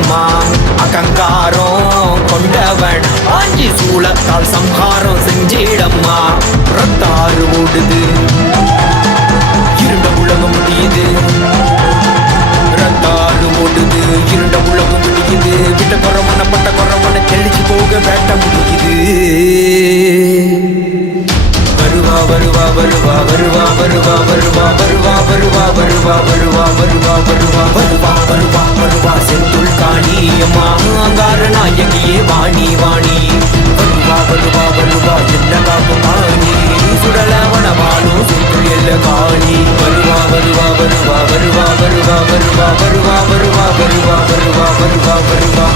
செஞ்சிடம்மா அகங்காரம் கொண்டவன் ஆஞ்சி சூளத்தால் சம்ஹாரம் செஞ்சிடம்மா ரத்தாறு ஓடுது இருண்ட உலகம் முடியுது ரத்தாறு ஓடுது இருண்ட உலகம் முடியுது விட்ட குறவன பட்ட குறவன தெளிச்சு போக வேட்ட முடியுது வருவா வருவா வருவா வருவா வருவா வருவா வருவா வருவா வருவா வருவா வருவா வருவா வருவா வருவா வருவா செந்துள் காளி அம்மா அங்கார நாயகியே வாணி வாணி வருவா வருவா வருவா என்ன காக்கும் காணி சுடலவன வாழும் செந்துள் எல்ல காணி வருவா வருவா வருவா வருவா வருவா வருவா வருவா வருவா வருவா வருவா வருவா வருவா